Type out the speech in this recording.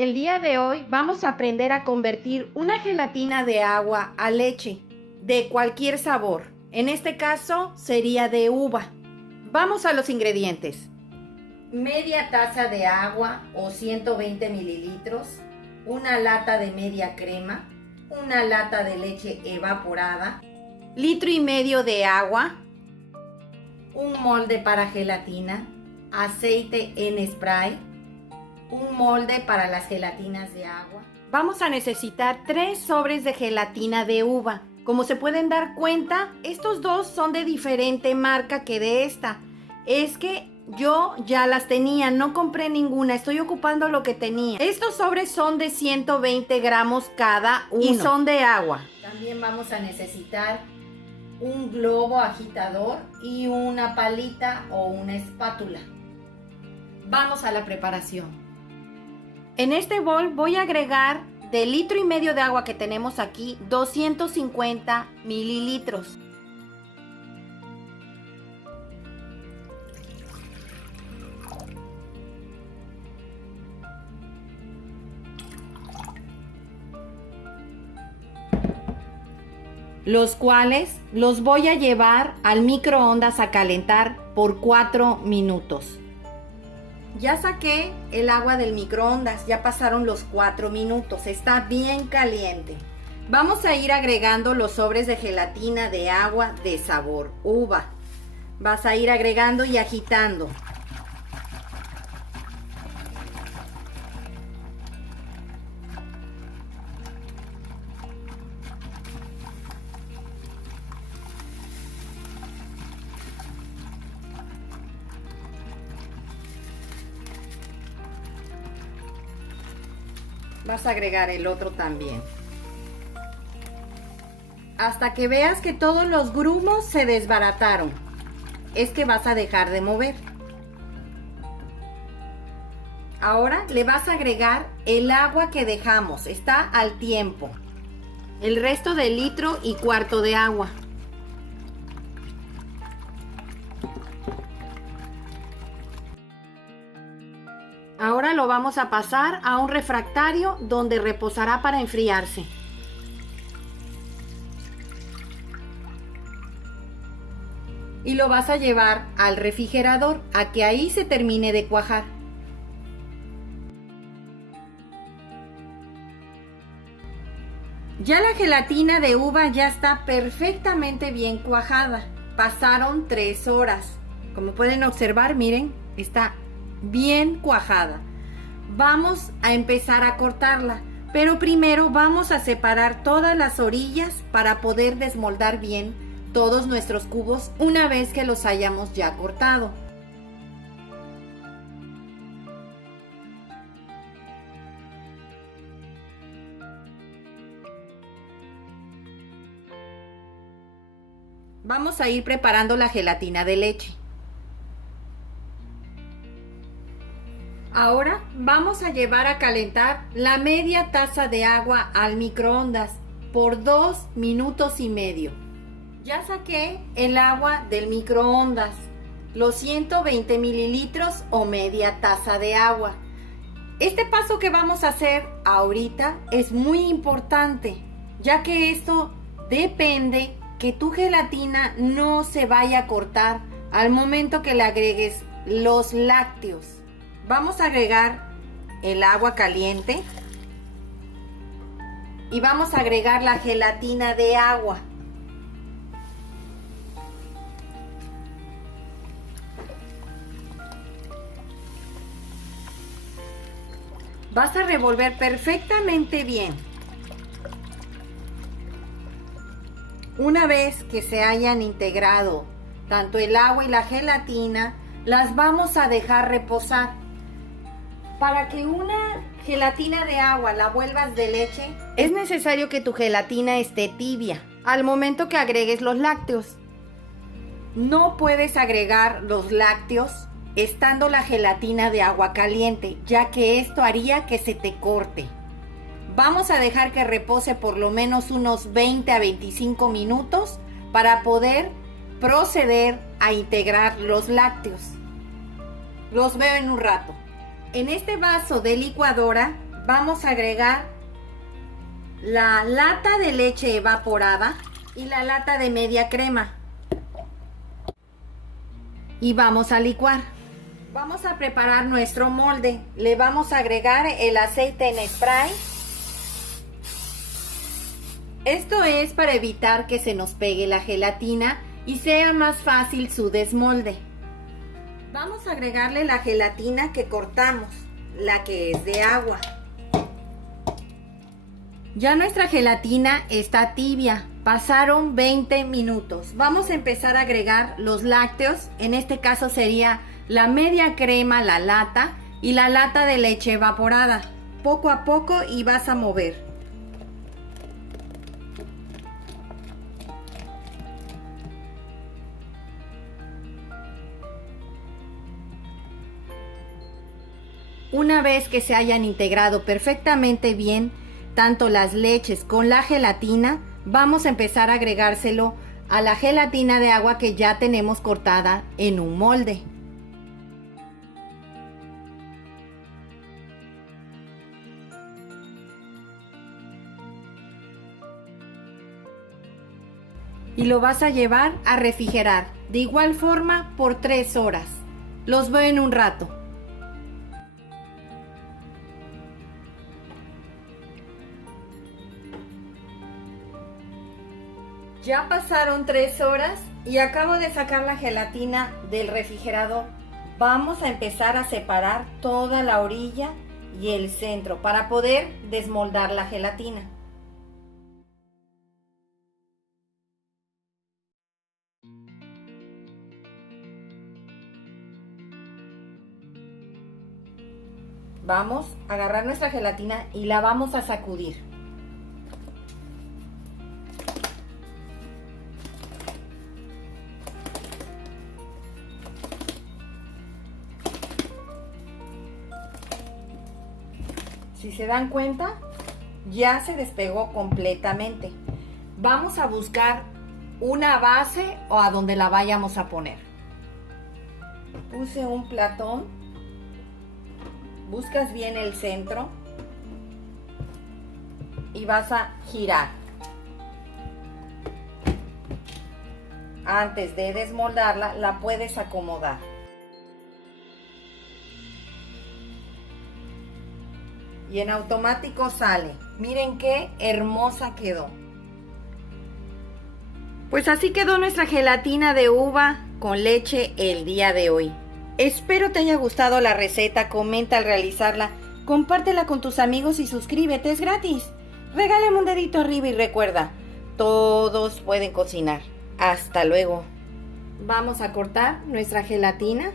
El día de hoy vamos a aprender a convertir una gelatina de agua a leche de cualquier sabor. En este caso sería de uva. Vamos a los ingredientes. Media taza de agua o 120 mililitros, una lata de media crema, una lata de leche evaporada, litro y medio de agua, un molde para gelatina, aceite en spray, un molde para las gelatinas de agua. Vamos a necesitar 3 sobres de gelatina de uva. Como se pueden dar cuenta, estos dos son de diferente marca que de esta. Es que yo ya las tenía, no compré ninguna, estoy ocupando lo que tenía. Estos sobres son de 120 gramos cada uno y son de agua. También vamos a necesitar un globo agitador y una palita o una espátula. Vamos a la preparación. En este bol voy a agregar del litro y medio de agua que tenemos aquí 250 mililitros. Los cuales los voy a llevar al microondas a calentar por 4 minutos. Ya saqué el agua del microondas, ya pasaron los 4 minutos, está bien caliente. Vamos a ir agregando los sobres de gelatina de agua de sabor uva. Vas a ir agregando y agitando. Vas a agregar el otro también. Hasta que veas que todos los grumos se desbarataron. Es que vas a dejar de mover. Ahora le vas a agregar el agua que dejamos. Está al tiempo. El resto del litro y cuarto de agua. Ahora lo vamos a pasar a un refractario donde reposará para enfriarse. Y lo vas a llevar al refrigerador a que ahí se termine de cuajar. Ya la gelatina de uva ya está perfectamente bien cuajada. Pasaron 3 horas. Como pueden observar, miren, está bien cuajada. Vamos a empezar a cortarla, pero primero vamos a separar todas las orillas para poder desmoldar bien todos nuestros cubos una vez que los hayamos ya cortado. Vamos a ir preparando la gelatina de leche. Ahora vamos a llevar a calentar la media taza de agua al microondas por 2 minutos y medio. Ya saqué el agua del microondas, los 120 mililitros o media taza de agua. Este paso que vamos a hacer ahorita es muy importante, ya que esto depende que tu gelatina no se vaya a cortar al momento que le agregues los lácteos. Vamos a agregar el agua caliente y vamos a agregar la gelatina de agua. Vas a revolver perfectamente bien. Una vez que se hayan integrado tanto el agua y la gelatina, las vamos a dejar reposar. Para que una gelatina de agua la vuelvas de leche, es necesario que tu gelatina esté tibia al momento que agregues los lácteos. No puedes agregar los lácteos estando la gelatina de agua caliente, ya que esto haría que se te corte. Vamos a dejar que repose por lo menos unos 20 a 25 minutos para poder proceder a integrar los lácteos. Los veo en un rato. En este vaso de licuadora vamos a agregar la lata de leche evaporada y la lata de media crema. Y vamos a licuar. Vamos a preparar nuestro molde. Le vamos a agregar el aceite en spray. Esto es para evitar que se nos pegue la gelatina y sea más fácil su desmolde. Vamos a agregarle la gelatina que cortamos, la que es de agua. Ya nuestra gelatina está tibia, pasaron 20 minutos. Vamos a empezar a agregar los lácteos, en este caso sería la media crema, la lata y la lata de leche evaporada. Poco a poco y vas a mover. Una vez que se hayan integrado perfectamente bien, tanto las leches con la gelatina, vamos a empezar a agregárselo a la gelatina de agua que ya tenemos cortada en un molde. Y lo vas a llevar a refrigerar, de igual forma por 3 horas. Los veo en un rato. Ya pasaron 3 horas y acabo de sacar la gelatina del refrigerador. Vamos a empezar a separar toda la orilla y el centro para poder desmoldar la gelatina. Vamos a agarrar nuestra gelatina y la vamos a sacudir. Si se dan cuenta, ya se despegó completamente. Vamos a buscar una base o a donde la vayamos a poner. Puse un platón. Buscas bien el centro y vas a girar. Antes de desmoldarla, la puedes acomodar. Y en automático sale. Miren qué hermosa quedó. Pues así quedó nuestra gelatina de uva con leche el día de hoy. Espero te haya gustado la receta, comenta al realizarla, compártela con tus amigos y suscríbete, es gratis. Regálame un dedito arriba y recuerda, todos pueden cocinar. Hasta luego. Vamos a cortar nuestra gelatina.